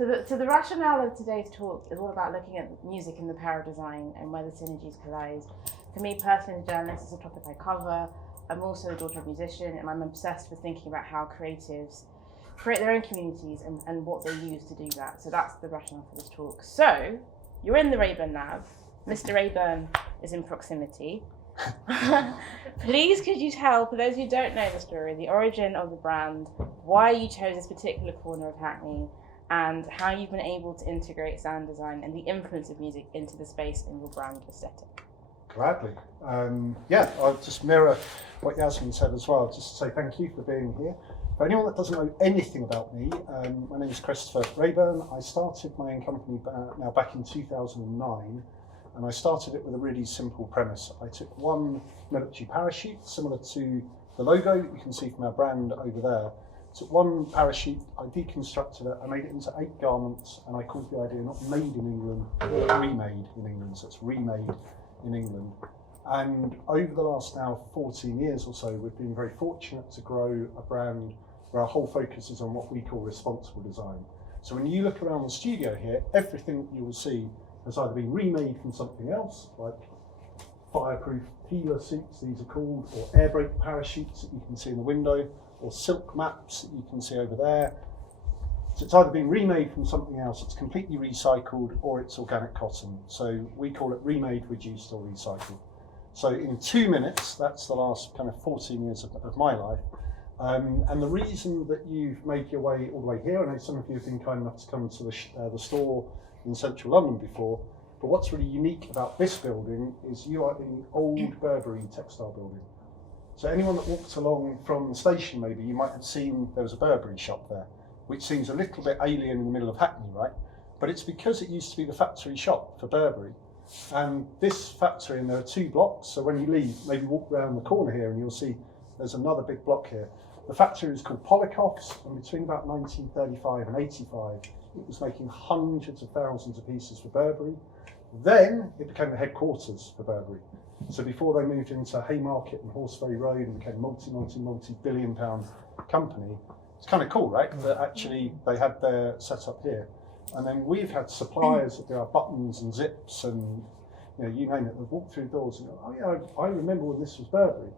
So the rationale of today's talk is all about looking at music in the power of design and where the synergies collide. For me personally, as a journalist, it's a topic I cover. I'm also the daughter of a musician, and I'm obsessed with thinking about how creatives create their own communities and what they use to do that. So that's the rationale for this talk. So you're in the RÆBURN Lab. Mr. Raeburn is in proximity. Please could you tell, for those who don't know the story, the origin of the brand, why you chose this particular corner of Hackney, and how you've been able to integrate sound design and the influence of music into the space in your brand aesthetic. Gladly. I'll just mirror what Yasmin said as well, just to say thank you for being here. For anyone that doesn't know anything about me, my name is Christopher Raeburn. I started my own company now back in 2009, and I started it with a really simple premise. I took one military parachute, similar to the logo you can see from our brand over there. Took one parachute, I deconstructed it, I made it into 8 garments, and I called the idea not made in England, but remade in England. So it's remade in England. And over the last now 14 years or so, we've been very fortunate to grow a brand where our whole focus is on what we call responsible design. So when you look around the studio here, everything you will see has either been remade from something else, like fireproof healer suits, these are called, or air brake parachutes that you can see in the window, or silk maps that you can see over there. So it's either been remade from something else, it's completely recycled, or it's organic cotton. So we call it remade, reduced, or recycled. So in 2 minutes, that's the last kind of 14 years of my life. And the reason that you've made your way all the way here, I know some of you have been kind enough to come to the store in central London before, but what's really unique about this building is you are in the old Burberry textile building. So anyone that walked along from the station, maybe you might have seen there was a Burberry shop there, which seems a little bit alien in the middle of Hackney, right? But it's because it used to be the factory shop for Burberry. And this factory, and there are 2 blocks, so when you leave, maybe walk around the corner here and you'll see there's another big block here. The factory is called Polikov's, and between about 1935 and 85, it was making hundreds of thousands of pieces for Burberry. Then it became the headquarters for Burberry. So before they moved into Haymarket and Horseferry Road and became multi-billion pound company, it's kind of cool, right? That actually they had their setup here. And then we've had suppliers that do our buttons and zips and you name it. They've walked through doors and go, oh yeah, I remember when this was Burberry.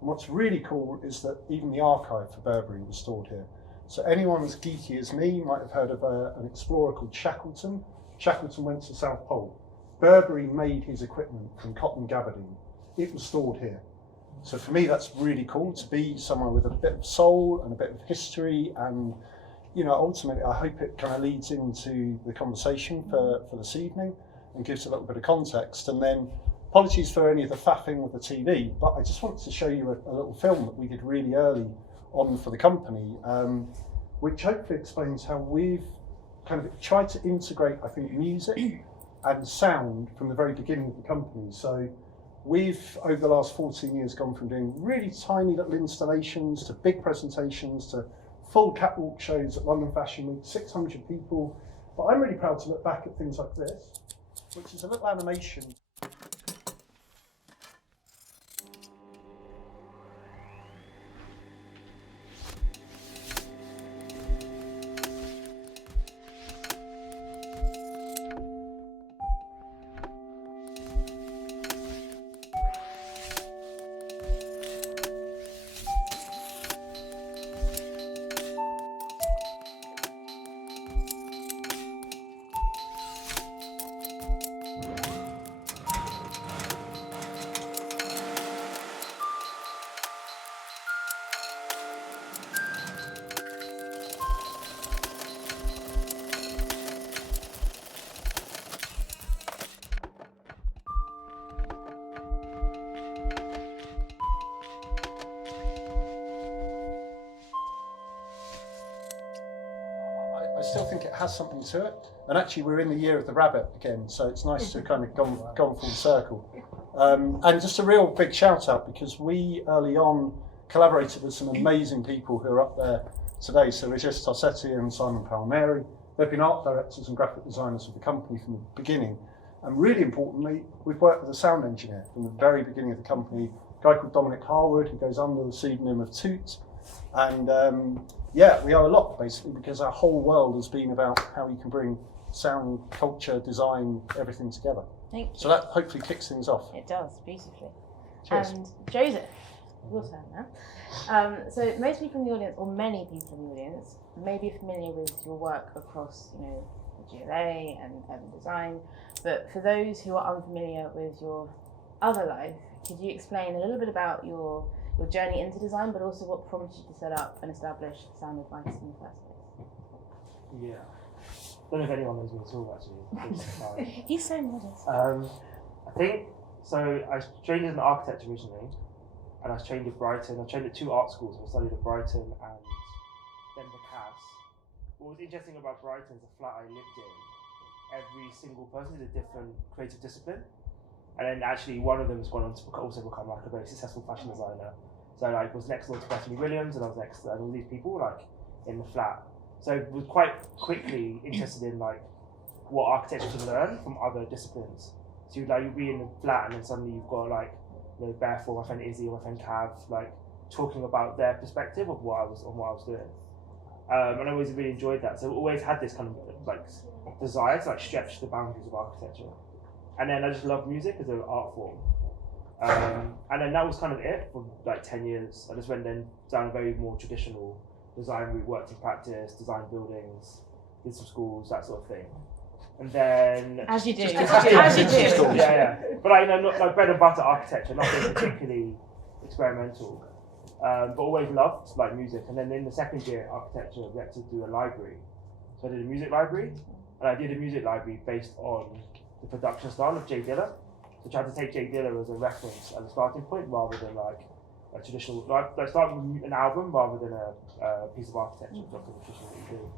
And what's really cool is that even the archive for Burberry was stored here. So anyone as geeky as me might have heard of an explorer called Shackleton. Shackleton went to the South Pole. Burberry made his equipment from cotton gabardine. It was stored here. So for me, that's really cool to be somewhere with a bit of soul and a bit of history. And, ultimately, I hope it kind of leads into the conversation for this evening and gives a little bit of context. And then, apologies for any of the faffing with the TV, but I just wanted to show you a little film that we did really early on for the company, which hopefully explains how we've kind of tried to integrate, I think, music and sound from the very beginning of the company. So we've, over the last 14 years, gone from doing really tiny little installations to big presentations to full catwalk shows at London Fashion Week, 600 people. But I'm really proud to look back at things like this, which is a little animation. I still think it has something to it. And actually we're in the year of the rabbit again, so it's nice to kind of gone full circle. And just a real big shout out, because we early on collaborated with some amazing people who are up there today. So Regis Tarsetti and Simon Palmieri, they've been art directors and graphic designers of the company from the beginning. And really importantly, we've worked with a sound engineer from the very beginning of the company, a guy called Dominic Harwood, who goes under the pseudonym of Toot. And yeah, we are a lot basically, because our whole world has been about how you can bring sound, culture, design, everything together. Thank you. So that hopefully kicks things off. It does, beautifully. Cheers. And Joseph, your turn now. So most people in the audience, or many people in the audience, may be familiar with your work across, you know, the GLA and urban design. But for those who are unfamiliar with your other life, could you explain a little bit about your journey into design, but also what prompted you to set up and establish Sound Advice in the first place? Yeah. Don't know if anyone knows me at all, actually. He's so modest. I think, so I trained as an architect originally, and I trained at Brighton. I trained at 2 art schools. I studied at Brighton and then the CAS. What was interesting about Brighton is the flat I lived in, every single person did a different creative discipline. And then actually one of them has gone on to also become like a very successful fashion designer. So like was next door to Bethany Williams, and I was next to all these people like in the flat. So I was quite quickly interested in like what architecture can learn from other disciplines. So you'll be in the flat and then suddenly you've got like Bearful, my friend Izzy, or my friend Cav, like talking about their perspective of what I was doing. And I always really enjoyed that. So I always had this kind of like desire to like stretch the boundaries of architecture. And then I just loved music as an art form. And then that was kind of it for like 10 years. I just went then down a very more traditional design route, worked in practice, designed buildings, did some schools, that sort of thing. And then as you do, as you do. Yeah. But not like bread and butter architecture, nothing particularly experimental. But always loved like music. And then in the second year architecture, we had to do a library. So I did a music library, and I did a music library based on the production style of Jay Dilla. So I tried to take Jay Dilla as a reference as a starting point rather than like a traditional, like start with an album rather than a piece of architecture, which often traditionally do.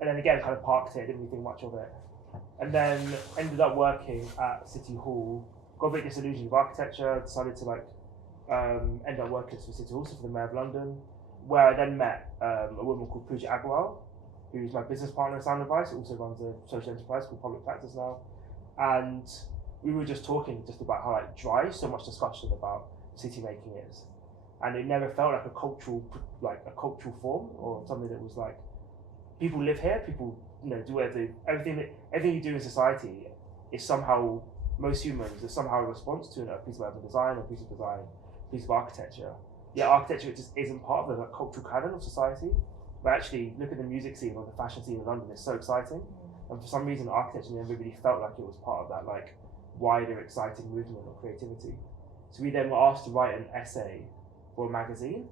And then again, kind of parked it, didn't really think much of it. And then ended up working at City Hall, got a bit disillusioned with architecture, decided to like end up working for City Hall, so for the Mayor of London, where I then met a woman called Pooja Agarwal, who's my business partner at Sound Advice, who also runs a social enterprise called Public Practice now. And we were just talking just about how like dry so much discussion about city making is. And it never felt like a cultural form or something that was like, people live here, people do everything you do in society is somehow, most humans, is somehow a response to a piece of urban design, a piece of design, a piece of architecture. Yeah, architecture just isn't part of the like, cultural canon of society. But actually, look at the music scene or the fashion scene in London, it's so exciting. And for some reason, architecture never really felt like it was part of that like wider, exciting movement or creativity. So we then were asked to write an essay for a magazine,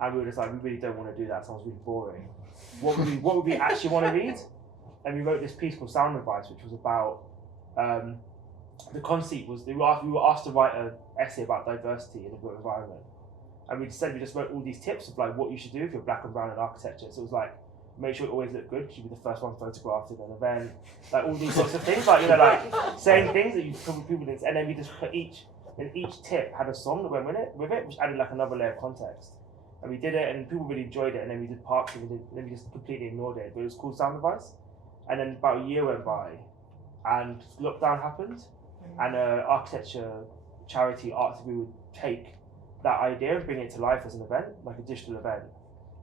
and we were just like, we really don't want to do that, sounds really boring. What would we actually want to read? And we wrote this piece called Sound Advice, which was about, the conceit was, we were asked to write an essay about diversity in the built environment. And we just wrote all these tips of like what you should do if you're black and brown in architecture. So it was like, make sure it always looked good, you should be the first one photographed in an event, like all these sorts of things, like like saying things that you people didn't, and then we just put each tip had a song that went with it, which added like another layer of context. And we did it, and people really enjoyed it, and then we did parks, and then we just completely ignored it. But it was called Sound Advice. And then about a year went by, and lockdown happened, and an architecture charity asked if we would take that idea and bring it to life as an event, like a digital event.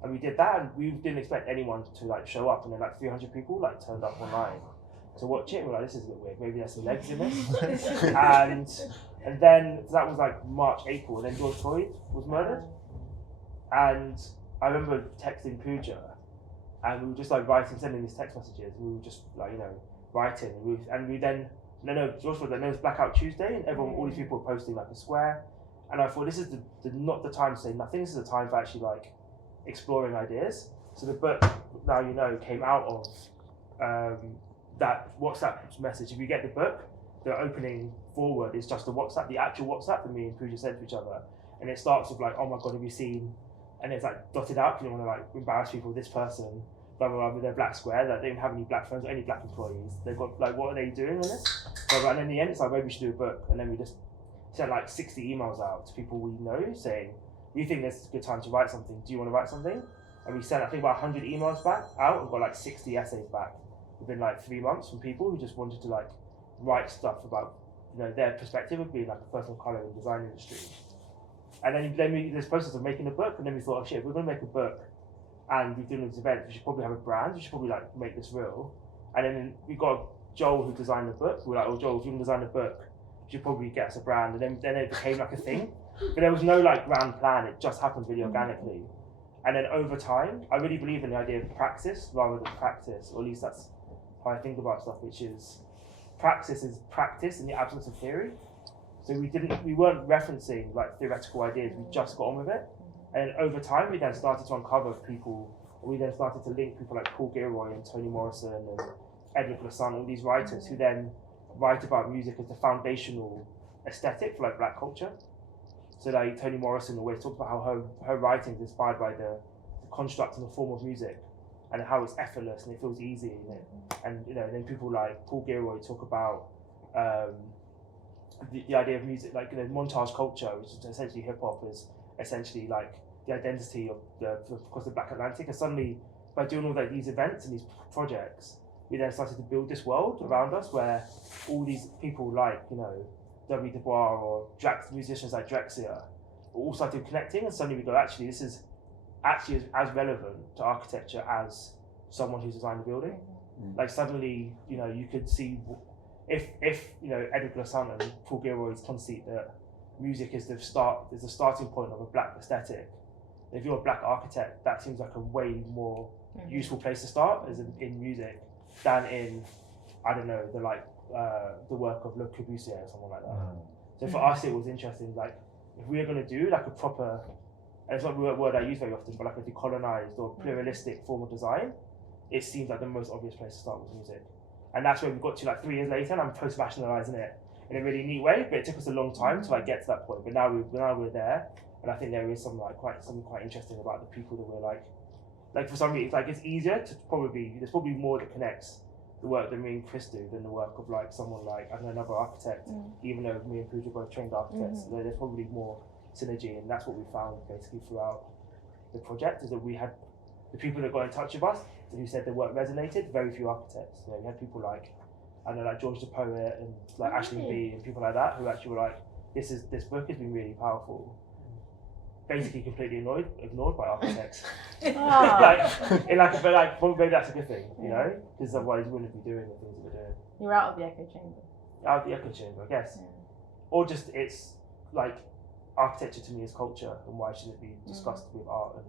And we did that, and we didn't expect anyone to like show up, and then like 300 people like turned up online to watch it. And we're like, this is a bit weird. Maybe there's some legs in this. and then so that was like March, April, and then George Floyd was murdered. And I remember texting Pooja, and we were just like sending these text messages. And we were just like writing, and we then George Floyd. Then there was Blackout Tuesday, and all these people were posting like a square. And I thought, this is not the time to say nothing. This is the time for actually like exploring ideas. So the book, now came out of that WhatsApp message. If you get the book, the opening forward is just the actual WhatsApp that me and Pooja sent to each other. And it starts with like, oh my God, have you seen? And it's like dotted out, you don't want to like embarrass people, this person, blah, blah, blah, with their black square, that they don't have any black friends or any black employees. They've got like, what are they doing on this? Blah, blah. And in the end, it's like, maybe we should do a book. And then we just sent like 60 emails out to people we know saying, we think this is a good time to write something. Do you want to write something? And we sent, I think, about 100 emails back out and got like 60 essays back within like 3 months from people who just wanted to like write stuff about their perspective of being like a person of colour in the design industry. And then we this process of making a book, and then we thought, oh shit, we're going to make a book, and we're doing these events, we should probably have a brand, we should probably like make this real. And then we got Joel who designed the book. We were like, oh Joel, if you can design a book, you should probably get us a brand. And then it became like a thing. But there was no like grand plan, it just happened really organically. And then over time, I really believe in the idea of praxis rather than practice, or at least that's how I think about stuff, which is praxis is practice in the absence of theory. So we weren't referencing like theoretical ideas, we just got on with it. And over time, we then started to uncover people, and we then started to link people like Paul Gilroy and Toni Morrison and Edward Glissant, all these writers who then write about music as the foundational aesthetic for like black culture. So like Toni Morrison always talks about how her writing is inspired by the construct and the form of music, and how it's effortless and it feels easy. And then people like Paul Gilroy talk about the idea of music, like montage culture, which is essentially hip hop, is essentially like the identity of the Black Atlantic. And suddenly, by doing all these events and these projects, we then started to build this world around us where all these people like W. Du Bois or musicians like Drexciya all started connecting, and suddenly we go, actually, this is actually as relevant to architecture as someone who's designed a building. Like suddenly, you could see if Edward Glissant and Paul Gilroy's conceit that music is the starting point of a black aesthetic. If you're a black architect, that seems like a way more useful place to start as in music than in, I don't know, the work of Le Corbusier or someone like that. So for us, it was interesting. Like, if we were going to do like a proper, and it's not a word I use very often, but like a decolonized or pluralistic form of design, it seems like the most obvious place to start with music. And that's where we got to like 3 years later, and I'm post-rationalizing it in a really neat way. But it took us a long time to like get to that point. But now we're there, and I think there is something quite interesting about the people that we're like for some reason, like it's easier to there's probably more that connects the work that me and Chris do than the work of like someone like, I don't know, another architect, even though me and Pooja are both trained architects. So there's probably more synergy, and that's what we found basically throughout the project, is that we had the people that got in touch with us who said their work resonated, very few architects. We had people like, I don't know, like George the Poet and like Ashley B and people like that who actually were like, this book has been really powerful. Basically completely ignored by architects. But maybe that's a good thing, because otherwise we wouldn't be doing the things that we're doing. You're out of the echo chamber. Out of the echo chamber, I guess. Yeah. Or just, it's like, architecture to me is culture, and why should it be discussed with art and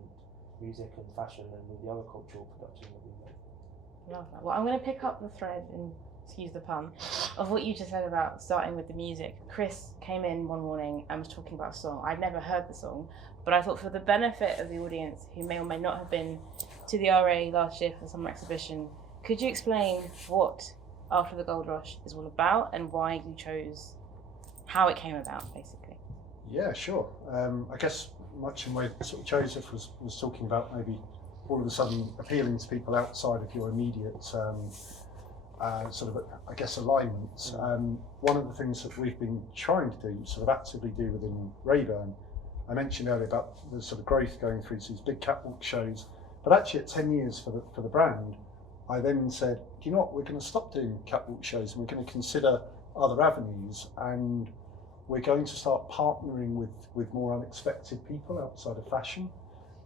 music and fashion and all the other cultural production that we make? Love that. Well, I'm going to pick up the thread, and excuse the pun, of what you just said about starting with the music. Chris came in one morning and was talking about a song. I'd never heard the song, but I thought for the benefit of the audience who may or may not have been to the RA last year for the summer exhibition, could you explain what After the Gold Rush is all about and why you chose, how it came about, basically? Yeah, sure. I guess much in the way sort of Joseph was talking about, maybe all of a sudden appealing to people outside of your immediate sort of, I guess, alignments. One of the things that we've been trying to do, sort of actively do within RÆBURN, I mentioned earlier about the sort of growth going through to these big catwalk shows, but actually at 10 years for the brand, I then said, do you know what, we're going to stop doing catwalk shows and we're going to consider other avenues, and we're going to start partnering with more unexpected people outside of fashion.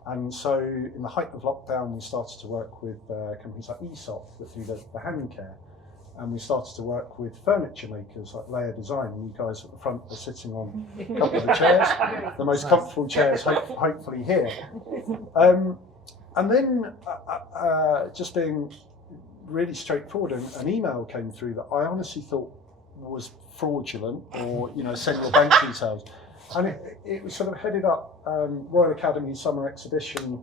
And so in the height of lockdown, we started to work with companies like Aesop that do the hand care. And we started to work with furniture makers like Layer Design. And you guys at the front are sitting on a couple of the chairs, the most comfortable chairs, hopefully here. And then just being really straightforward, an email came through that I honestly thought was fraudulent, or send your bank details. And it was sort of headed up Royal Academy Summer Exhibition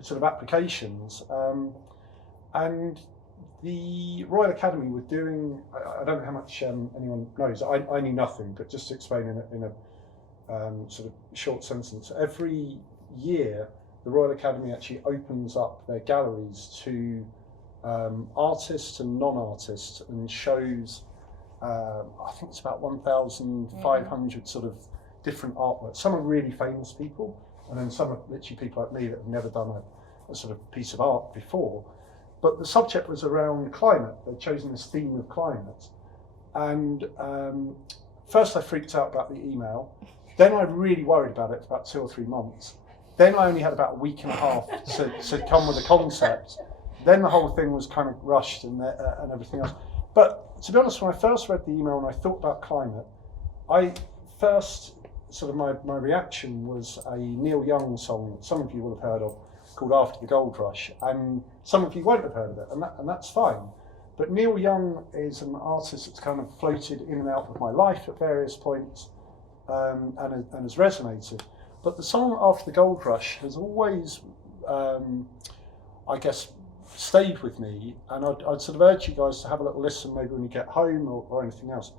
sort of applications, and the Royal Academy were doing, I don't know how much anyone knows, I knew nothing, but just to explain in a sort of short sentence, every year the Royal Academy actually opens up their galleries to artists and non-artists, and shows I think it's about 1,500 sort of different artworks. Some are really famous people, and then some are literally people like me that have never done a sort of piece of art before. But the subject was around climate. They'd chosen this theme of climate. And first I freaked out about the email. Then I really worried about it for about 2 or 3 months. Then I only had about a week and a half to come with a concept. Then the whole thing was kind of rushed and everything else. But to be honest, when I first read the email and I thought about climate, I first, sort of my reaction was a Neil Young song that some of you will have heard of, called After the Gold Rush, and some of you won't have heard of it, and that's fine. But Neil Young is an artist that's kind of floated in and out of my life at various points, and has resonated. But the song After the Gold Rush has always, I guess, stayed with me, and I'd sort of urge you guys to have a little listen maybe when you get home or anything else,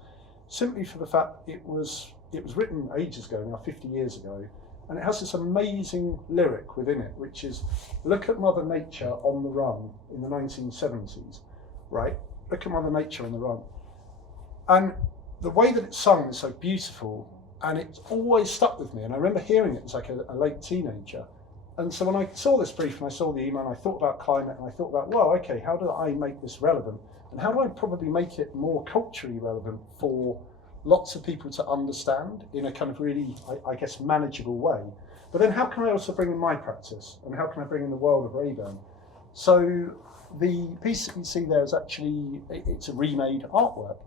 simply for the fact it was written ages ago, now 50 years ago, and it has this amazing lyric within it, which is, look at Mother Nature on the run in the 1970s, right? Look at Mother Nature on the run. And the way that it's sung is so beautiful, and it's always stuck with me, and I remember hearing it as like a late teenager. And so when I saw this brief and I saw the email and I thought about climate and I thought about, well, okay, how do I make this relevant? And how do I probably make it more culturally relevant for lots of people to understand in a kind of really, I guess, manageable way? But then how can I also bring in my practice? And how can I bring in the world of RÆBURN? So the piece that you see there is actually, it's a remade artwork.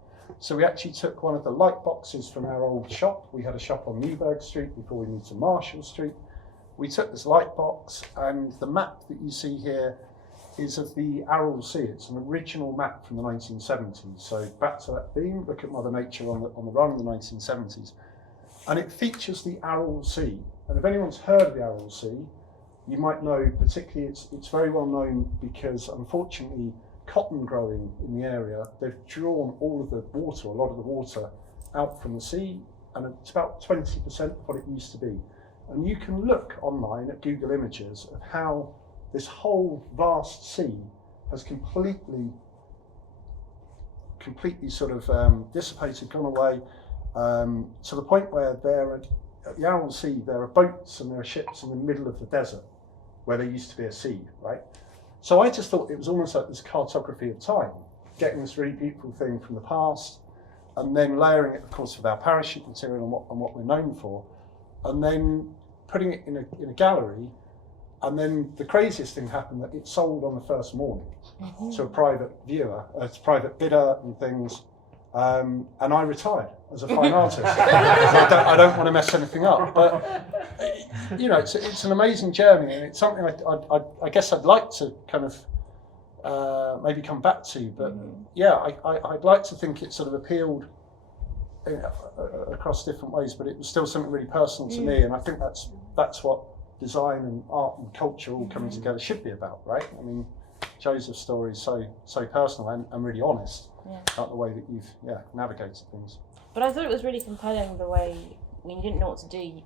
So we actually took one of the light boxes from our old shop. We had a shop on Newburgh Street before we moved to Marshall Street. We took this light box, and the map that you see here is of the Aral Sea. It's an original map from the 1970s. So back to that theme, look at Mother Nature on the run in the 1970s. And it features the Aral Sea. And if anyone's heard of the Aral Sea, you might know, particularly it's very well known because unfortunately cotton growing in the area, they've drawn all of the water, a lot of the water out from the sea, and it's about 20% of what it used to be. And you can look online at Google Images of how this whole vast sea has completely sort of dissipated, gone away, to the point where at the Aral Sea, there are boats and there are ships in the middle of the desert where there used to be a sea, right? So I just thought it was almost like this cartography of time, getting this really beautiful thing from the past, and then layering it, of course, with our parachute material and what we're known for, and then putting it in a gallery. And then the craziest thing happened, that it sold on the first morning to a private viewer, a private bidder and things. And I retired as a fine artist. I don't want to mess anything up, but you know, it's an amazing journey, and it's something I guess I'd like to kind of maybe come back to. But yeah, I'd like to think it sort of appealed across different ways, but it was still something really personal to me, and I think that's what design and art and culture all coming together should be about, right? I mean, Joseph's story is so personal and really honest about the way that you've navigated things. But I thought it was really compelling the way, when you didn't know what to do,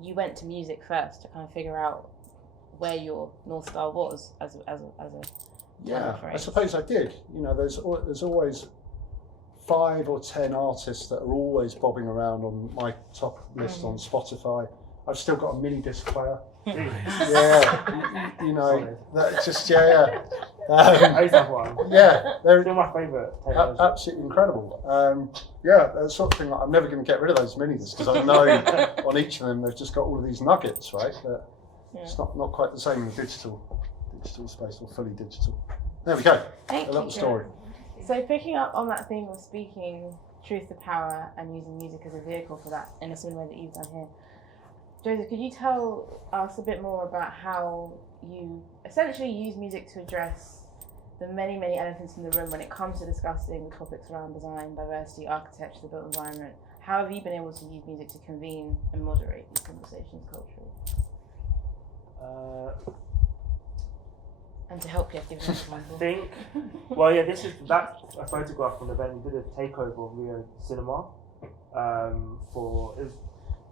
you went to music first to kind of figure out where your North Star was as a I suppose I did. You know, there's always 5 or 10 artists that are always bobbing around on my top list on Spotify. I've still got a mini disc player. you know, that just I used to have one. Yeah, they're still my favourite. Absolutely incredible. They're the sort of thing that I'm never going to get rid of those mini discs, because I know on each of them they've just got all of these nuggets, right? But it's not quite the same in the digital space, or fully digital. There we go. A little story. So picking up on that theme of speaking truth to power and using music as a vehicle for that in a similar way that you've done here, Joseph, could you tell us a bit more about how you essentially use music to address the many, many elephants in the room when it comes to discussing topics around design, diversity, architecture, the built environment? How have you been able to use music to convene and moderate these conversations culturally? And to help you, give an example. This is a photograph from the event. We did a takeover of Rio Cinema for, it was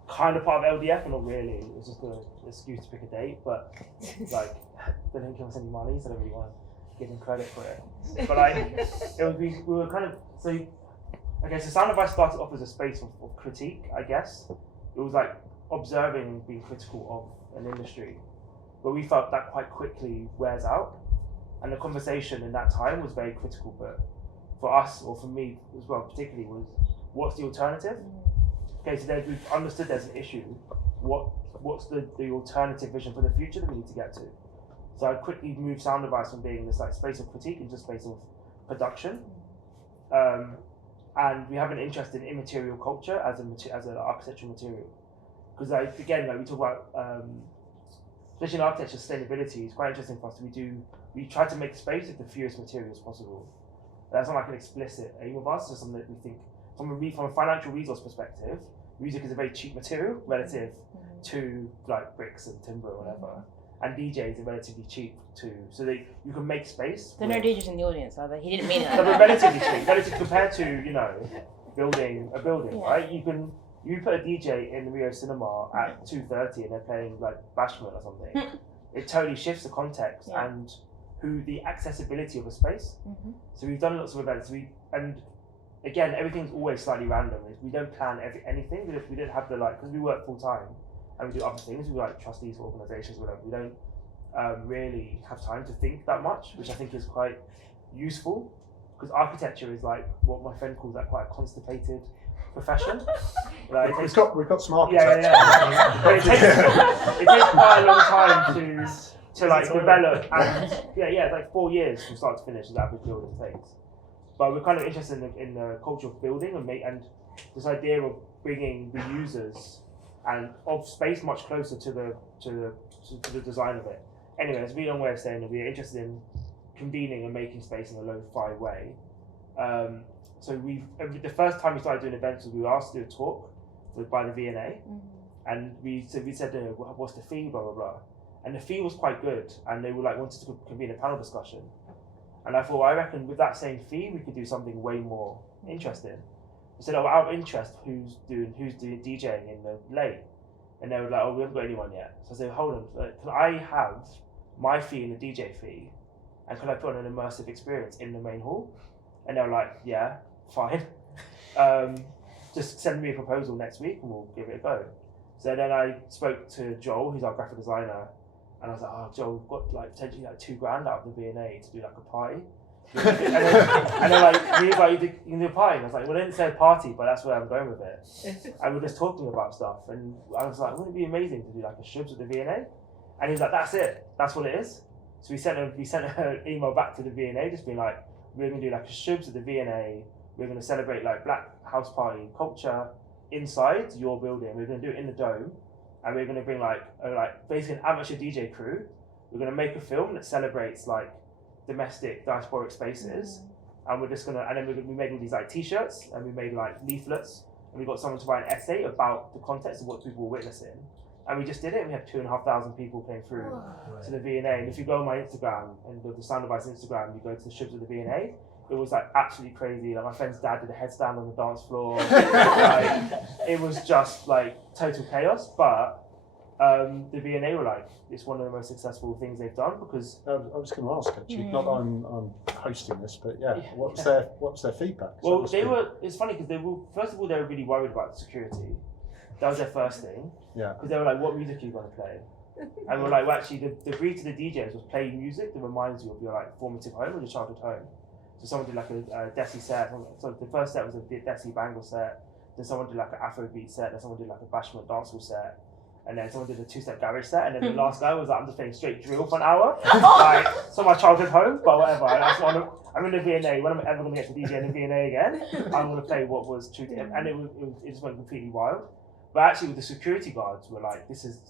kind of part of LDF, but not really. It was just an excuse to pick a date, but like, they didn't give us any money, so I don't really want to give them credit for it. But we were kind of, so Sound Advice started off as a space of critique, I guess. It was like observing and being critical of an industry, but we felt that quite quickly wears out. And the conversation in that time was very critical, but for us, or for me as well particularly, was what's the alternative? Okay, so we've understood there's an issue. What what's the alternative vision for the future that we need to get to. So I quickly moved Sound Advice from being this like space of critique into space of production. And we have an interest in immaterial culture as an architectural material. Because again, like we talk about, especially in architecture, sustainability is quite interesting for us. We try to make space with the fewest materials possible. That's not like an explicit aim of us, it's just something that we think, from a financial resource perspective, music is a very cheap material relative to like bricks and timber or whatever. And DJs are relatively cheap too, so you can make space. There are no DJs in the audience, are there? He didn't mean it. They're relatively cheap, relative compared to building a building, right? You put a DJ in the Rio Cinema at 2:30 and they're playing like Bashment or something. It totally shifts the context and the accessibility of a space. So we've done lots of events. And again, everything's always slightly random. We don't plan anything. We don't have because we work full time. And we do other things, we like trustees for organisations, whatever. We don't really have time to think that much, which I think is quite useful, because architecture is like what my friend calls like quite a constipated profession. Like we've got some architects. But it takes quite a long time to like develop, and it's like 4 years from start to finish is the average building takes. But we're kind of interested in the culture of building and this idea of bringing the users and of space much closer to the design of it. Anyway, it's a really long way of saying that we're interested in convening and making space in a lo-fi way. So the first time we started doing events was we were asked to do a talk by the V&A, and we said, what's the fee, blah blah blah, and the fee was quite good, and they were like wanted to convene a panel discussion, and I thought, I reckon with that same fee we could do something way more interesting. I said, out of interest, who's doing DJing in the late? And they were like, we haven't got anyone yet. So I said, hold on, can I have my fee and the DJ fee, and can I put on an immersive experience in the main hall? And they were like, yeah, fine. Just send me a proposal next week and we'll give it a go. So then I spoke to Joel, who's our graphic designer, and I was like, Joel, we've got like potentially like $2,000 out of the V&A to do like a party. and then like, you can do a party. And I was like, well, I didn't say a party, but that's where I'm going with it. And we're just talking about stuff. And I was like, wouldn't it be amazing to do like a shubs at the V&A? And he's like, that's it. That's what it is. So we sent an email back to the V&A, just being like, we're going to do like a shubs at the V&A. We're going to celebrate like Black house party culture inside your building. We're going to do it in the dome. And we're going to bring like basically an amateur DJ crew. We're going to make a film that celebrates like domestic diasporic spaces, and we're just gonna, and then we made all these like t-shirts, and we made like leaflets, and we got someone to write an essay about the context of what people were witnessing, and we just did it, and we had 2,500 people came through to the V&A. And if you go on my Instagram and the Sound Advice Instagram, you go to the shubs of the V&A, it was like absolutely crazy. Like my friend's dad did a headstand on the dance floor. Like, it was just like total chaos, but the V&A were like, it's one of the most successful things they've done, because I was going to ask actually, not that I'm hosting this, but what's their feedback? Well, it's funny because first of all, they were really worried about the security. That was their first thing. Yeah. Because they were like, what music are you going to play? And we're like, well, actually, the brief to the DJs was play music that reminds you of your like formative home or your childhood home. So someone did like a Desi set. So the first set was a Desi Bangle set. Then someone did like an Afrobeat set. Then someone did like a Bashment dancehall set. And then someone did a 2-step garage set, and then the last guy was like, I'm just playing straight drill for an hour. Like, so my childhood home, but whatever. I'm in the V&A. When I'm ever going to get to DJ in the V&A again, I'm going to play what was true to him. And it just went completely wild. But actually, with the security guards, were like, this is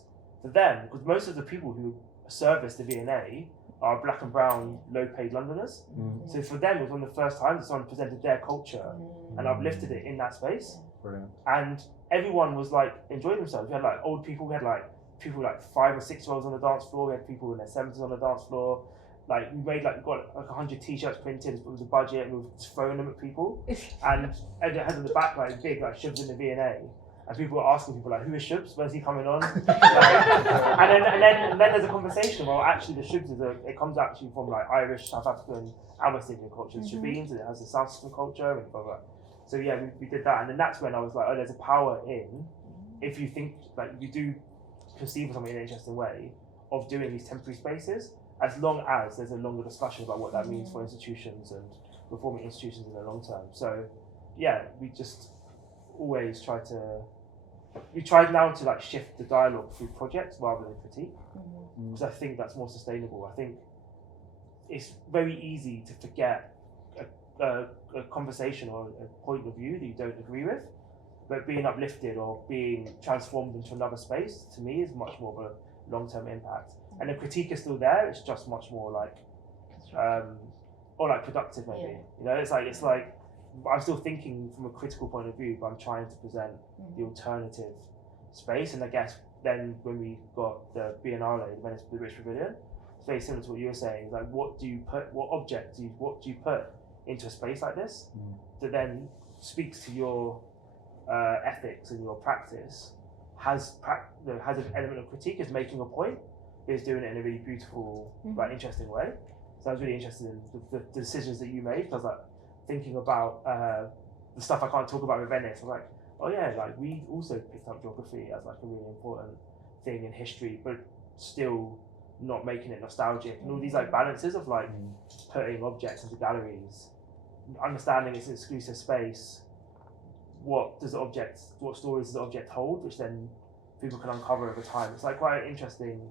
for them, because most of the people who service the V&A are black and brown, low-paid Londoners. So for them, it was one of the first times that someone presented their culture and uplifted it in that space. Brilliant. And everyone was like enjoying themselves. We had like old people, we had like people like 5 or 6 year olds on the dance floor, we had people in their 70s on the dance floor. Like we got like 100 t-shirts printed, it was a budget, and we were just throwing them at people. And it had in the back like big like Shubs in the V&A. And people were asking people like, who is Shubs? When's he coming on? And then there's a conversation. Well, actually, the Shubs it comes actually from like Irish, South African, and West Indian culture. It's Shabeens, and it has the South African culture and blah blah. So yeah, we did that, and then that's when I was like, there's a power in, if you think like you do perceive something in an interesting way, of doing these temporary spaces, as long as there's a longer discussion about what that means for institutions and reforming institutions in the long term. So yeah, we just always try to we tried now to like shift the dialogue through projects rather than critique, because I think that's more sustainable. I think it's very easy to forget a conversation or a point of view that you don't agree with, but being uplifted or being transformed into another space, to me, is much more of a long-term impact. And the critique is still there, it's just much more like, or like productive maybe. Yeah. You know, it's like I'm still thinking from a critical point of view, but I'm trying to present the alternative space. And I guess then when we got the Biennale, the British Pavilion, it's very similar to what you were saying. Like, what do you put into a space like this that then speaks to your ethics and your practice, has an element of critique, is making a point, is doing it in a really beautiful, like interesting way. So I was really interested in the decisions that you made. I was like thinking about the stuff I can't talk about with Venice. I was like, oh yeah, like we also picked up geography as like a really important thing in history, but still not making it nostalgic, and all these like balances of like putting objects into galleries, understanding it's an exclusive space. What stories does the object hold, which then people can uncover over time? It's like quite an interesting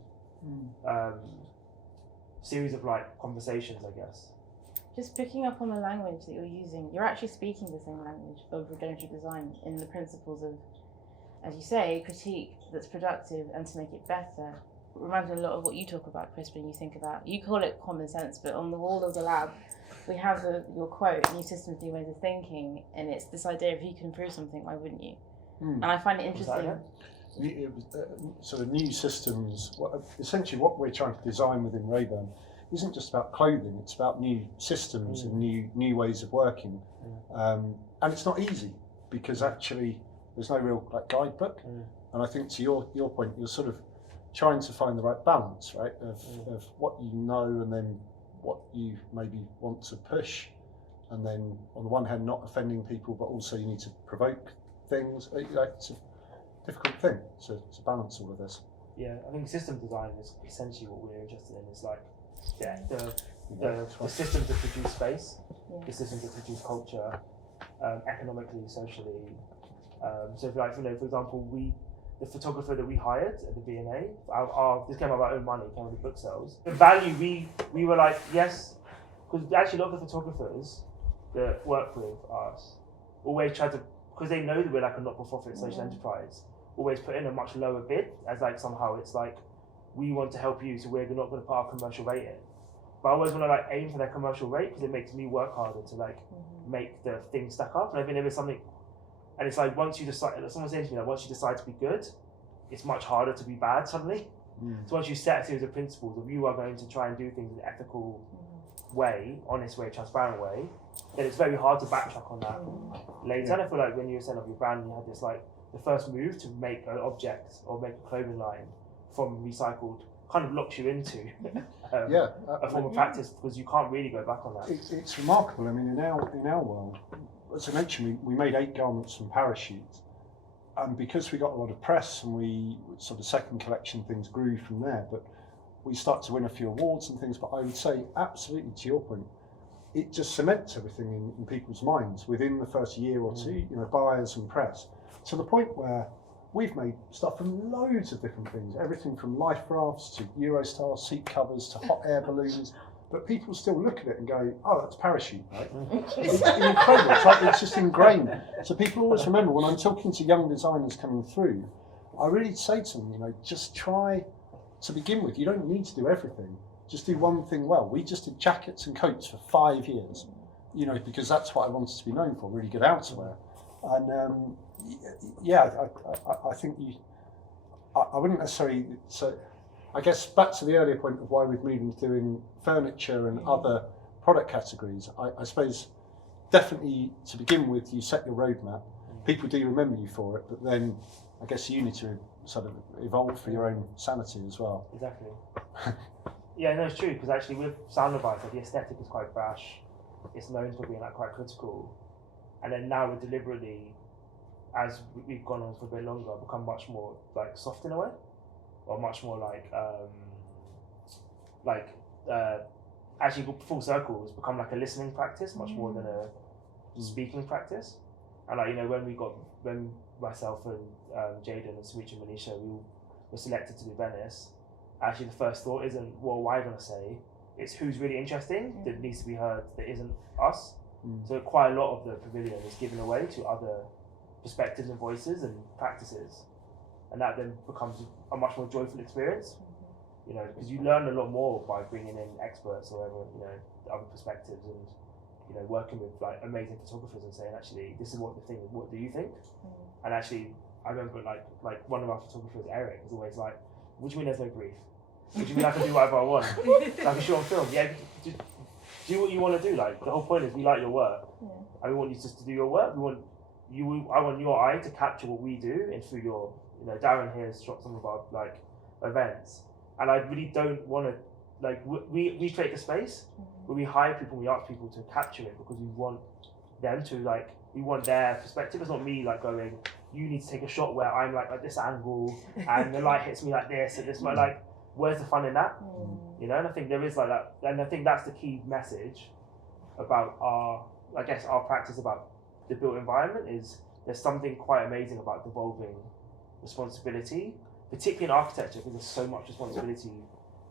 series of like conversations, I guess. Just picking up on the language that you're using, you're actually speaking the same language of regenerative design in the principles of, as you say, critique that's productive and to make it better. It reminds me a lot of what you talk about, Chris, when you think about, you call it common sense, but on the wall of the lab, we have your quote, new systems, new ways of thinking, and it's this idea of if you can improve something, why wouldn't you? And I find it interesting. Sort of new systems, essentially what we're trying to design within RÆBURN isn't just about clothing, it's about new systems and new ways of working. And it's not easy, because actually there's no real like guidebook. And I think to your point, you're sort of trying to find the right balance, right, of what you know and then what you maybe want to push, and then on the one hand not offending people, but also you need to provoke things. It's a difficult thing to balance all of this. Yeah, I think system design is essentially what we're interested in. It's like the system to produce space, the system to produce culture, economically, socially. So if, like, for example, the photographer that we hired at the V&A, this came out of our own money, came out of the book sales. The value, we were like, yes, because actually a lot of the photographers that work with us always try to, because they know that we're like a not-for-profit social enterprise, always put in a much lower bid, as like somehow it's like, we want to help you, so we're not going to put our commercial rate in. But I always want to like aim for their commercial rate, because it makes me work harder to like make the thing stack up. And I think there is something, and it's like once you decide, someone said to me, like, once you decide to be good, it's much harder to be bad suddenly. So once you set a series of principles of you are going to try and do things in an ethical way, honest way, transparent way, then it's very hard to backtrack on that later. And I feel like when you were setting up your brand, you had this like, the first move to make an object or make a clothing line from recycled kind of locks you into a form of practice, because you can't really go back on that. It's remarkable. I mean, in our world, as I mentioned, we made 8 garments from parachutes, and because we got a lot of press and we sort of second collection things grew from there, but we started to win a few awards and things. But I would say, absolutely to your point, it just cements everything in people's minds within the first year or two, you know, buyers and press, to the point where we've made stuff from loads of different things, everything from life rafts to Eurostar seat covers to hot air balloons. But people still look at it and go, oh, that's parachute, right? It's incredible. It's just ingrained. So people always remember, when I'm talking to young designers coming through, I really say to them, you know, just try to begin with. You don't need to do everything. Just do one thing well. We just did jackets and coats for 5 years, you know, because that's what I wanted to be known for, really good outerwear. And I think I wouldn't necessarily, so I guess back to the earlier point of why we've moved into doing furniture and other product categories, I suppose definitely to begin with, you set your roadmap. People do remember you for it, but then I guess you need to sort of evolve for your own sanity as well. Exactly. Yeah, no, it's true, because actually with Sound Advice, the aesthetic is quite brash. It's known for being like quite critical. And then now we're deliberately, as we've gone on for a bit longer, become much more like soft in a way, or much more actually full circle, it's become like a listening practice much more than a speaking practice. And like, you know, when myself and Jaden and Sweet and Manisha, we were selected to do Venice, actually the first thought isn't what am I going to say, it's who's really interesting that needs to be heard that isn't us. So quite a lot of the pavilion is given away to other perspectives and voices and practices, and that then becomes a much more joyful experience. You know, because you learn a lot more by bringing in experts or whatever, you know, other perspectives, and you know, working with like amazing photographers and saying, actually, this is what the thing is. What do you think? And actually, I remember like one of our photographers, Eric, was always like, "What do you mean there's no brief? What do you mean I can do whatever I want? Like a short film? Yeah, do what you want to do. Like the whole point is we like your work, and we want you just to do your work. I want your eye to capture what we do, and through your, you know, Darren here has shot some of our like events." And I really don't want to, like, we create a space where we hire people, we ask people to capture it because we want them to, like, we want their perspective. It's not me, like, going, you need to take a shot where I'm, like, at this angle and the light hits me like this and this, but, like, where's the fun in that? You know, and I think there is, like, that, and I think that's the key message about our practice about the built environment is there's something quite amazing about devolving responsibility, particularly in architecture, because there's so much responsibility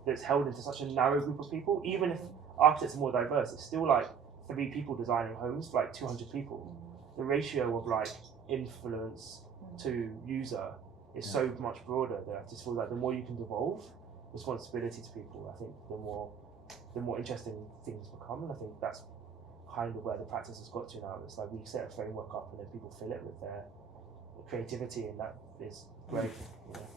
that's held into such a narrow group of people. Even if architects are more diverse, it's still like 3 people designing homes for like 200 people. The ratio of like influence to user is so much broader that I just feel like the more you can devolve responsibility to people, I think the more interesting things become. And I think that's kind of where the practice has got to now. It's like we set a framework up and then people fill it with their creativity, and that is great. You know.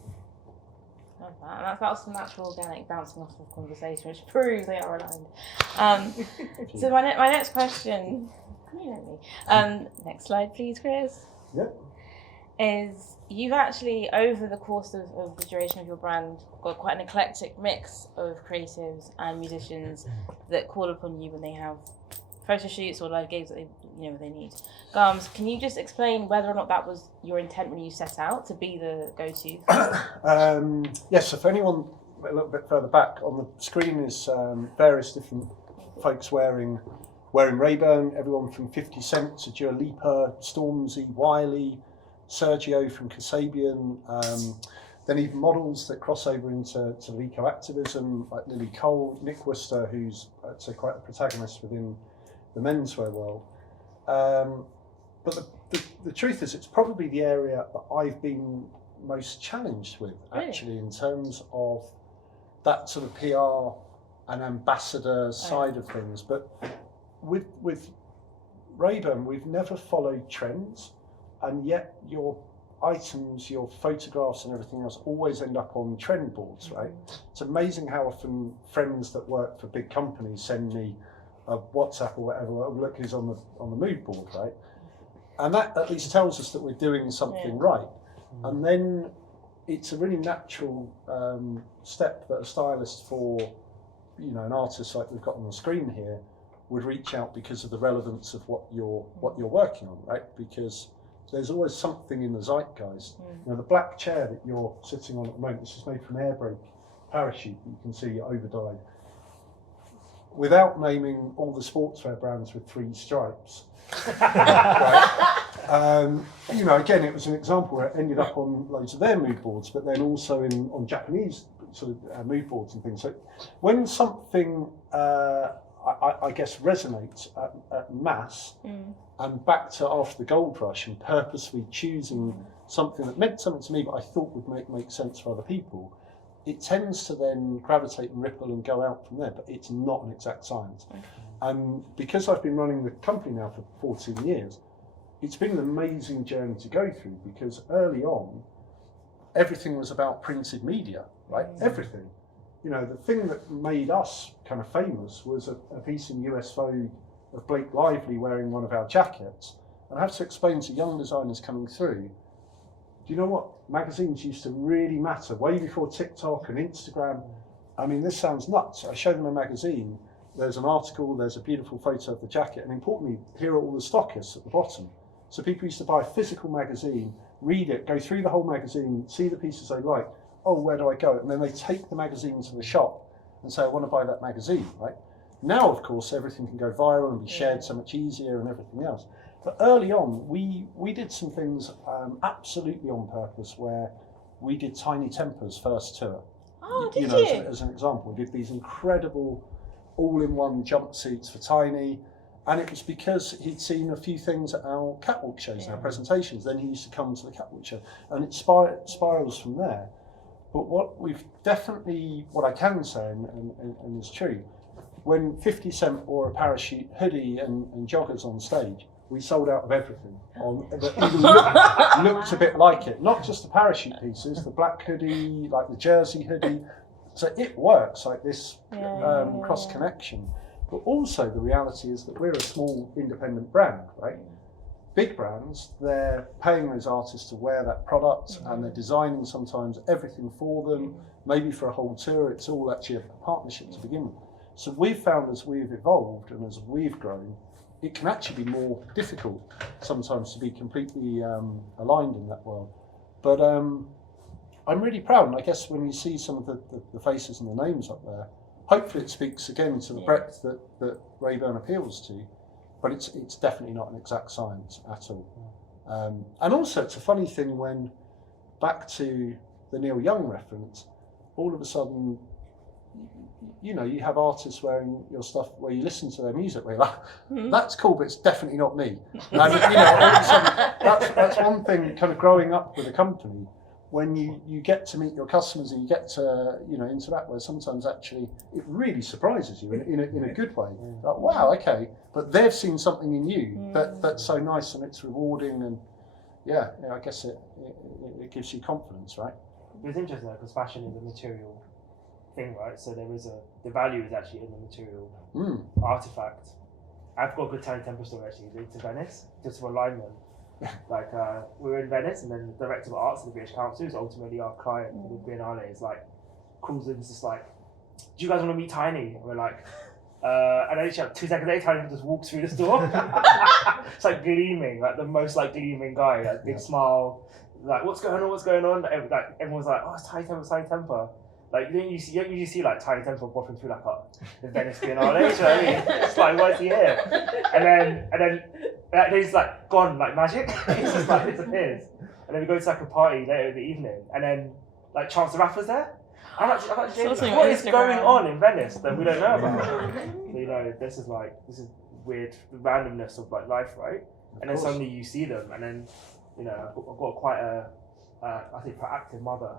Love that. And that's some natural organic bouncing off of conversation, which proves they are aligned. So my next question, you know me. Next slide, please, Chris. Yep. Is you've actually, over the course of the duration of your brand, got quite an eclectic mix of creatives and musicians that call upon you when they have photo shoots or live gigs that they need. Can you just explain whether or not that was your intent when you set out to be the go-to? Yes, so for anyone a little bit further back, on the screen is various different folks wearing RÆBURN, everyone from 50 Cent to Dua Lipa, Stormzy, Wiley, Sergio from Kasabian, then even models that cross over into eco-activism, like Lily Cole, Nick Worcester, who's I'd say quite a protagonist within the menswear world. But the truth is, it's probably the area that I've been most challenged with, actually, in terms of that sort of PR and ambassador side of things. But with RÆBURN, we've never followed trends, and yet your items, your photographs and everything else always end up on trend boards, right? It's amazing how often friends that work for big companies send me a WhatsApp or whatever, look who's on the mood board, right? And that at least tells us that we're doing something right. And then it's a really natural step that a stylist for, you know, an artist like we've got on the screen here would reach out because of the relevance of what you're working on, right? Because there's always something in the zeitgeist. You know, the black chair that you're sitting on at the moment, this is made from air brake parachute that you can see overdyed. Without naming all the sportswear brands with 3 stripes, right? You know, again, it was an example where it ended up on loads of their mood boards, but then also on Japanese sort of mood boards and things. So when something, I guess, resonates at mass, and back to after the gold rush and purposely choosing something that meant something to me, but I thought would make sense for other people, it tends to then gravitate and ripple and go out from there, but it's not an exact science. And because I've been running the company now for 14 years, it's been an amazing journey to go through, because early on, everything was about printed media, right? Everything. You know, the thing that made us kind of famous was a piece in US Vogue of Blake Lively wearing one of our jackets. And I have to explain to young designers coming through, do you know what? Magazines used to really matter way before TikTok and Instagram. I mean, this sounds nuts. I show them a magazine, there's an article, there's a beautiful photo of the jacket, and importantly, here are all the stockists at the bottom. So people used to buy a physical magazine, read it, go through the whole magazine, see the pieces they like. Oh, where do I go? And then they take the magazine to the shop and say, I want to buy that magazine, right? Now, of course, everything can go viral and be shared so much easier and everything else. But early on, we did some things absolutely on purpose, where we did Tiny Temper's first tour. Oh, did you? you? As an example, we did these incredible all-in-one jumpsuits for Tiny, and it was because he'd seen a few things at our catwalk shows and our presentations. Then he used to come to the catwalk show, and it spirals from there. But what I can say, and is true, when 50 Cent wore a parachute hoodie and joggers on stage, we sold out of everything that even looked a bit like it. Not just the parachute pieces, the black hoodie, like the jersey hoodie. So it works, like this cross connection. But also the reality is that we're a small independent brand, right? Big brands, they're paying those artists to wear that product, and they're designing sometimes everything for them. Maybe for a whole tour, it's all actually a partnership to begin with. So we've found, as we've evolved and as we've grown, it can actually be more difficult sometimes to be completely aligned in that world. But I'm really proud, and I guess when you see some of the faces and the names up there, hopefully it speaks again to the breadth that RÆBURN appeals to, but it's definitely not an exact science at all. And also it's a funny thing when, back to the Neil Young reference, all of a sudden, you have artists wearing your stuff where you listen to their music where you're like, that's cool, but it's definitely not me. And all of a sudden, that's one thing kind of growing up with a company, when you get to meet your customers and you get to interact, where sometimes actually it really surprises you in a good way. Like, wow, okay, but they've seen something in you that's so nice and it's rewarding, and I guess it gives you confidence, right? It's interesting because fashion is a material thing, right? So the value is actually in the material artifact. I've got a good Tiny Temper story actually. We went to Venice just for alignment. Like we were in Venice, and then the director of arts of the British Council, who's ultimately our client for the Biennale, is like, calls in, just like, do you guys want to meet Tiny? And we're like, and then 2 seconds later, Tiny just walks through the store. It's like gleaming, like the most like gleaming guy, like big smile, like what's going on? Like everyone's like, oh, it's Tiny Temper. Like you don't usually see like Tiny Temper walking through like the Venice Biennale. You know what I mean? It's like, why is he here? And then he's like gone like magic. He's just like disappears. And then we go to like a party later in the evening, and then like Chance the Rapper's there. I'm like, what is going on in Venice that we don't know about? So, this is weird randomness of like life, right? And then suddenly you see them, and then I've got quite a I think proactive mother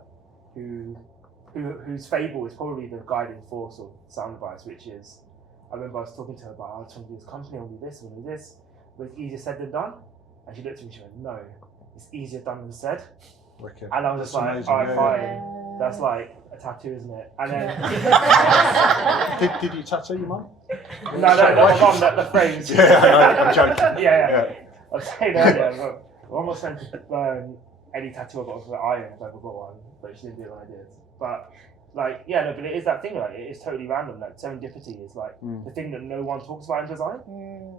whose fable is probably the guiding force of sound advice, which is, I remember I was talking to her about, I want to do this company, I want to do this, I want to do this, but it's easier said than done. And she looked at me and she went, no, it's easier done than said. Wicked. And I was just like, amazing. alright, fine. That's like a tattoo, isn't it? And then did you tattoo your mum? no, not my mum, the phrase. I'm joking. Yeah. I was saying earlier, I'm almost trying to burn any tattoo I got off the iron if I ever got one, but she didn't do it when I did. But but it is that thing, like it is totally random. Like serendipity is like the thing that no one talks about in design,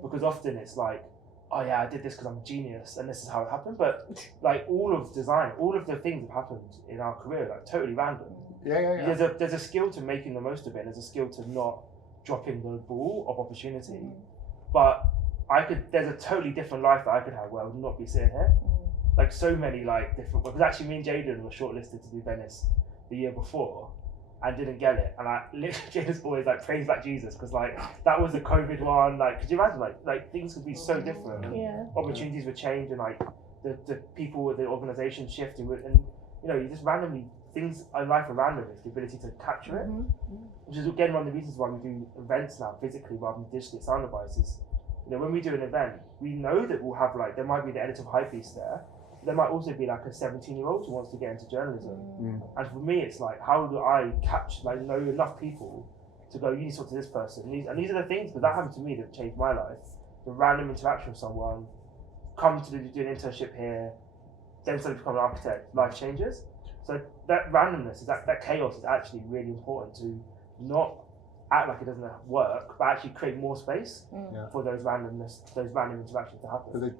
because often it's like, oh yeah, I did this because I'm a genius and this is how it happened. But like all of design, all of the things that happened in our career, like totally random. Yeah. There's a skill to making the most of it. There's a skill to not dropping the ball of opportunity. But there's a totally different life that I could have where I would not be sitting here. Like so many like different, because actually me and Jaden were shortlisted to do Venice the year before and didn't get it, and I literally Jaden's always like praise back Jesus, because like that was the COVID one. Like could you imagine like things could be so different, opportunities would change, and like the people with the organisation shifting, and you just randomly, things in life are random. It's the ability to capture it, which is again one of the reasons why we do events now physically rather than digitally at sound devices. When we do an event, we know that we'll have there might be the editor of Hypebeast there. There might also be like a 17-year-old who wants to get into journalism. And for me, it's like, how do I know enough people to go, you need to talk to this person. And these are the things, but that happened to me that changed my life. The random interaction with someone, come to do an internship here, then suddenly become an architect, life changes. So that randomness, that chaos is actually really important to not act like it doesn't work, but actually create more space for those random interactions to happen.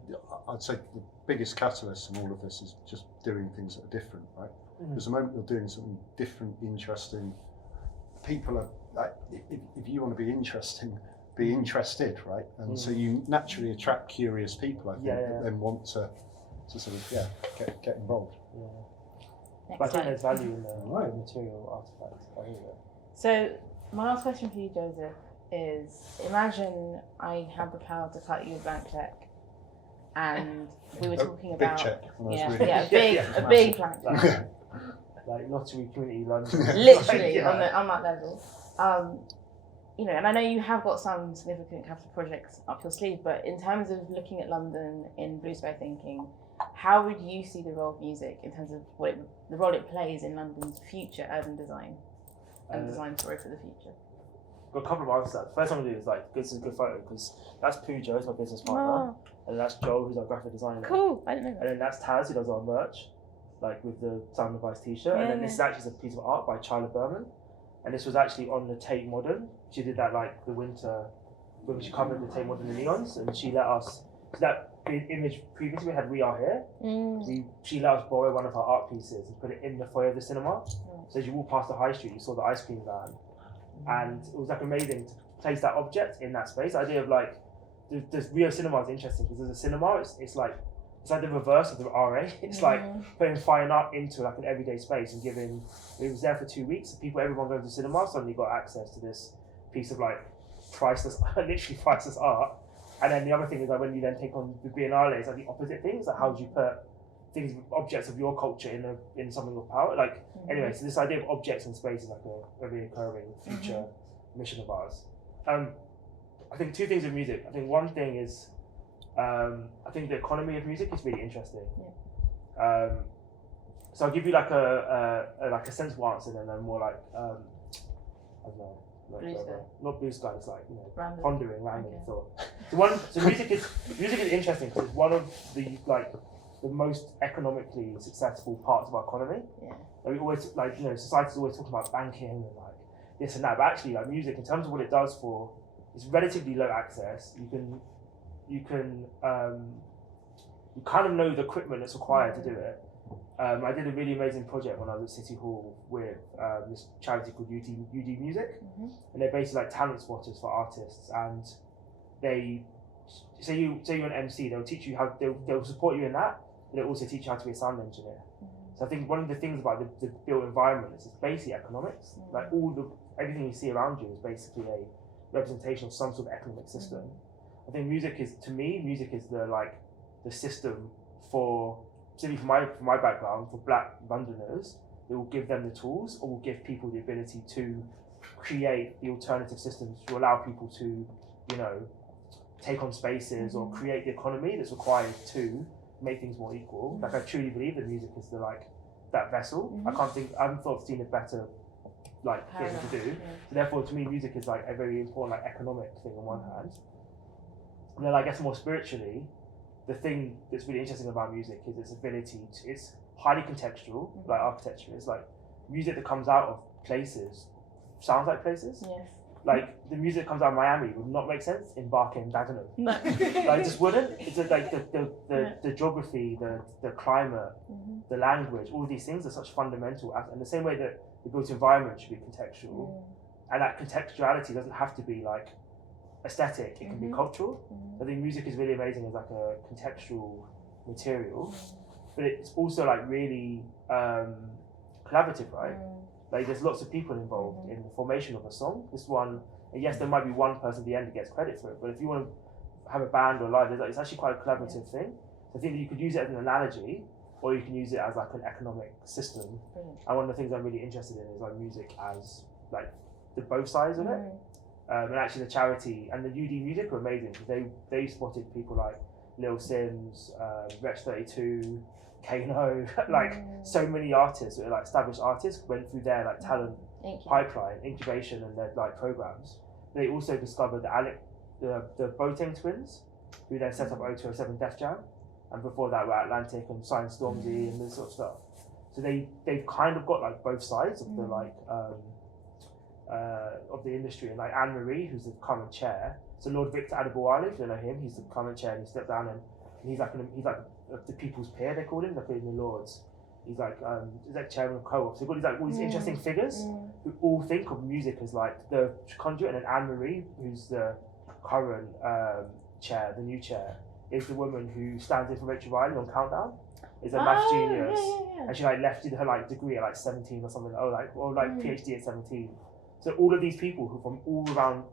I'd say the biggest catalyst in all of this is just doing things that are different, right? Because the moment you're doing something different, interesting, people are like, if you want to be interesting, be interested, right? And so you naturally attract curious people, I think, that then want to sort of get involved. But I think there's value in the material artifacts. I hear that. So my last question for you, Joseph, is imagine I had the power to cut you a blank check, and we were talking about big check. A big blank check. Like Lottery Community London. Literally on that level. You know, and I know you have got some significant capital projects up your sleeve, but in terms of looking at London in blue sky thinking, how would you see the role of music in terms of the role it plays in London's future urban design and design story for the future? Got a couple of answers. First one I'm gonna do is like, this is a good photo because that's Pooja, who's my business partner, and that's Joel, who's our graphic designer. Cool, I didn't know that. And then that's Taz, who does our merch, like with the Sound Advice t-shirt. And then this is actually a piece of art by Charlotte Berman, and this was actually on the Tate Modern. She did that like the winter, when she covered the Tate Modern in neons, and she let us. So that image previously we had We Are Here. She let us borrow one of her art pieces and put it in the foyer of the cinema. So as you walk past the high street, you saw the ice cream van, and it was like amazing to place that object in that space. The idea of like, the Rio Cinema is interesting because there's a cinema. It's like the reverse of the RA. It's like putting fine art into like an everyday space and giving. It was there for 2 weeks. Everyone going to the cinema suddenly got access to this piece of like priceless, literally priceless art. And then the other thing is like when you then take on the Biennale, it's like the opposite things. Like how do you put things, objects of your culture in something of power? Like anyway, so this idea of objects in space is like a recurring future mission of ours. I think two things with music. I think one thing is I think the economy of music is really interesting. So I'll give you like a sensible answer and then more like I don't know. Blue sky. Not blue sky. It's like Random. Pondering, random thought. So music is interesting because it's one of the most economically successful parts of our economy. Like we always society's always talking about banking and like this and that, but actually like music in terms of what it does for, it's relatively low access. You kind of know the equipment that's required to do it. I did a really amazing project when I was at City Hall with this charity called UD Music, and they're basically like talent spotters for artists. And they say you're an MC, they'll teach you how they'll support you in that, but they'll also teach you how to be a sound engineer. So I think one of the things about the built environment is it's basically economics. Like everything you see around you is basically a representation of some sort of economic system. I think music is the system for. Particularly for my background, for Black Londoners, it will give them the tools, or will give people the ability to create the alternative systems to allow people to, take on spaces or create the economy that's required to make things more equal. Like I truly believe that music is that vessel. I haven't seen a better thing to do. So therefore, to me, music is like a very important economic thing on one hand, and then I guess more spiritually. The thing that's really interesting about music is its ability it's highly contextual, like architecture. It's like music that comes out of places, sounds like places. Yes. Like the music that comes out of Miami would not make sense in Barking, Dagenham. No. Like it just wouldn't. It's like the geography, the climate, the language, all these things are such fundamental. And the same way that the built environment should be contextual, and that contextuality doesn't have to be like aesthetic, it can be cultural. I think music is really amazing as like a contextual material, but it's also like really collaborative, right? Like there's lots of people involved in the formation of a song. This one, and yes, there might be one person at the end who gets credit for it, but if you want to have a band or live, it's actually quite a collaborative thing. So I think that you could use it as an analogy, or you can use it as like an economic system. And one of the things I'm really interested in is like music as like the both sides of it. And actually the charity and the UD Music were amazing because they spotted people like Lil Sims, Wretch 32, Kano, like so many artists, like established artists, went through their like talent pipeline, incubation and their like programs. They also discovered the Boateng twins, who then set up 0207 Def Jam, and before that were Atlantic and Science Stormzy and this sort of stuff. So they've kind of got like both sides of the like of the industry, and like Anne Marie, who's the current chair. So Lord Victor Adebowale, if you know him, he's the current chair, and he stepped down, and he's like the people's peer, they call him, like in the Lords. He's like chairman of co-op. So you've got all these interesting figures who all think of music as like the conduit, and then Anne Marie, who's the current chair, the new chair, is the woman who stands in for Rachel Riley on Countdown. Is a maths genius, and she like left her like degree at like 17 or something, or PhD at 17. So all of these people who from all around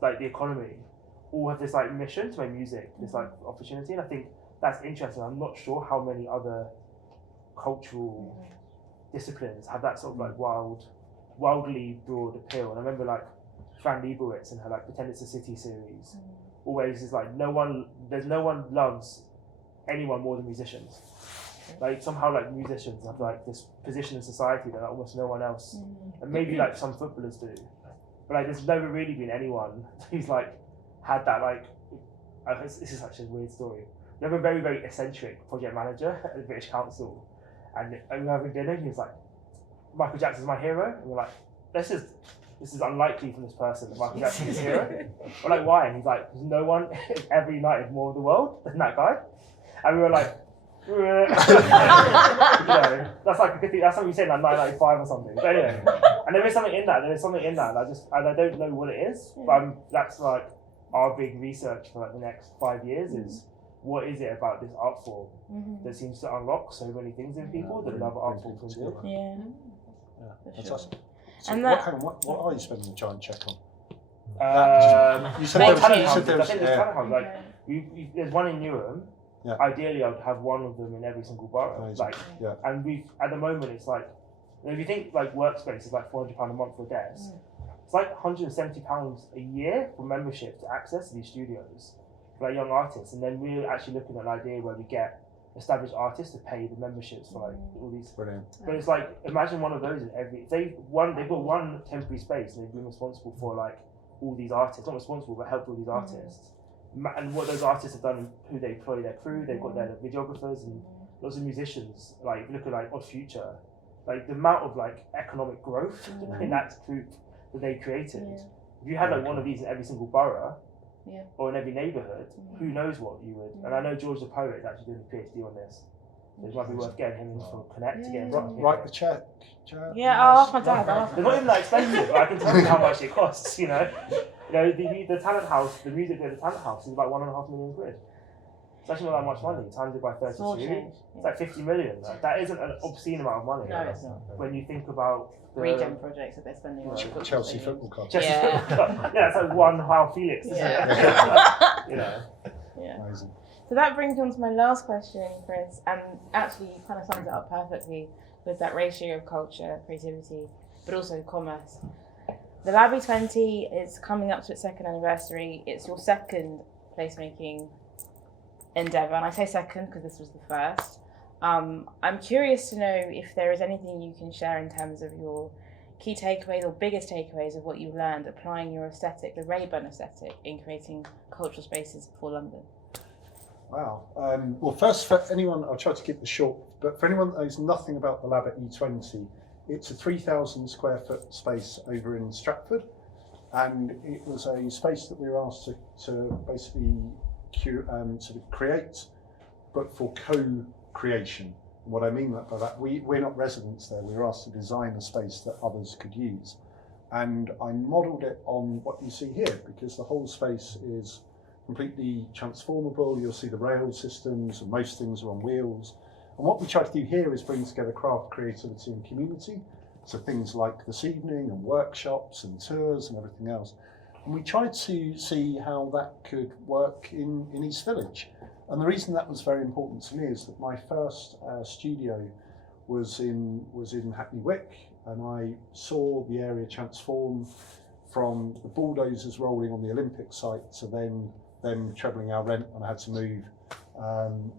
like the economy all have this like mission to make music, this like opportunity, and I think that's interesting. I'm not sure how many other cultural disciplines have that sort of like wildly broad appeal. And I remember like Fran Lebowitz in her like Pretend It's a City series always is like there's no one loves anyone more than musicians. Like somehow like musicians have like this position in society that almost no one else, and maybe like some footballers do, but like there's never really been anyone who's like had that like this is such a weird story. We have a very, very eccentric project manager at the British Council, and we were having dinner and he was like, Michael Jackson's my hero, and we're like, this is unlikely from this person that Michael Jackson's his hero. We're like, why? And he's like, there's no one ever united more of the world than that guy. And we were like, you know, that's like a good thing. That's something you said in like 1995 or something. But anyway, and there is something in that. And I don't know what it is. But that's like our big research for like the next 5 years is what is it about this art form that seems to unlock so many things in people that love art form can do. Yeah, that's awesome. So And what are you spending the giant check on? You said there was talent houses. Like there's one in Newham. Yeah. Ideally, I'd have one of them in every single borough. Amazing. Like, yeah. And we at the moment it's like, if you think like workspace is like £400 a month for a desk, it's like £170 a year for membership to access these studios for like young artists. And then we're actually looking at an idea where we get established artists to pay the memberships for like all these. Brilliant. But it's like imagine one of those in every. They've got one temporary space and they've been responsible for like all these artists, not responsible but helped all these artists. And what those artists have done, who they employ their crew, they've got their videographers and lots of musicians. Like if you look at like Odd Future, like the amount of like economic growth in that group that they created. If you had like one of these in every single borough or in every neighbourhood, who knows what you would. And I know George the Poet is actually doing a PhD on this. It might be worth getting him in from Connect to get him Write the check. Yeah, I'll ask my dad. They're not even that expensive, but I can tell you how much it costs, you know. You know, the talent house, the music at the talent house is about £1.5 million. It's actually not that much money. Times it by 32. Small change. It's like 50 million. Like, that isn't an obscene amount of money. No, it's not. When you think about the Regen projects that they're spending on Chelsea Football Club. Yeah, it's like one Joao Felix, isn't it? You know. Yeah. Amazing. So that brings me on to my last question, Chris, and actually you kind of sums it up perfectly with that ratio of culture, creativity, but also commerce. The Lab E20 is coming up to its second anniversary. It's your second placemaking endeavour, and I say second because this was the first. I'm curious to know if there is anything you can share in terms of your key takeaways or biggest takeaways of what you learned applying your aesthetic, the RÆBURN aesthetic, in creating cultural spaces for London. Wow. Well, first, for anyone, I'll try to keep this short, but for anyone that knows nothing about the Lab at E20, it's a 3,000 square foot space over in Stratford, and it was a space that we were asked to basically sort of create, but for co-creation. And what I mean by that, we're not residents there, we were asked to design a space that others could use. And I modelled it on what you see here, because the whole space is completely transformable. You'll see the rail systems and most things are on wheels. And what we try to do here is bring together craft, creativity and community. So things like this evening and workshops and tours and everything else. And we tried to see how that could work in East Village. And the reason that was very important to me is that my first studio was in Hackney Wick, and I saw the area transform from the bulldozers rolling on the Olympic site to then them trebling our rent when I had to move.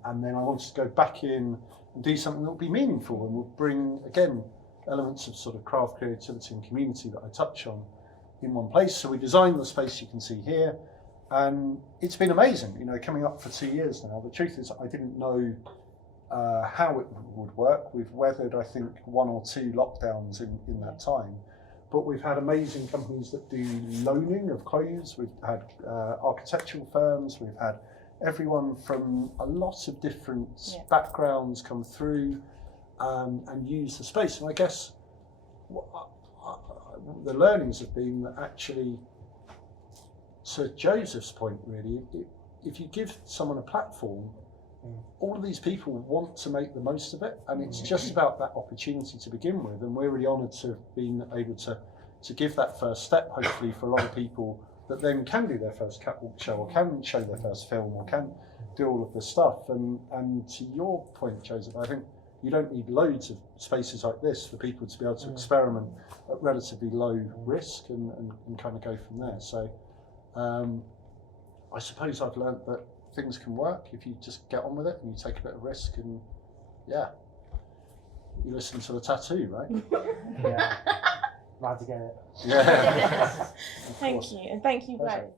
And then I wanted to go back in and do something that would be meaningful and would bring, again, elements of sort of craft, creativity and community that I touch on in one place. So we designed the space you can see here, and it's been amazing, you know, coming up for 2 years now. The truth is I didn't know how it would work. We've weathered, I think, 1 or 2 lockdowns in that time. But we've had amazing companies that do loaning of clothes. We've had architectural firms. We've had everyone from a lot of different backgrounds come through and use the space. And I guess the learnings have been that actually to Joseph's point, really, if you give someone a platform, all of these people want to make the most of it, and it's just about that opportunity to begin with. And we're really honoured to have been able to give that first step, hopefully, for a lot of people that then can do their first catwalk show, or can show their first film, or can do all of this stuff. And to your point, Joseph, I think you don't need loads of spaces like this for people to be able to experiment at relatively low risk and kind of go from there. So I suppose I've learned that things can work if you just get on with it and you take a bit of risk, and you listen to the tattoo, right? Yeah. Glad to get it. Yeah. Thank you, and thank you Pleasure. both.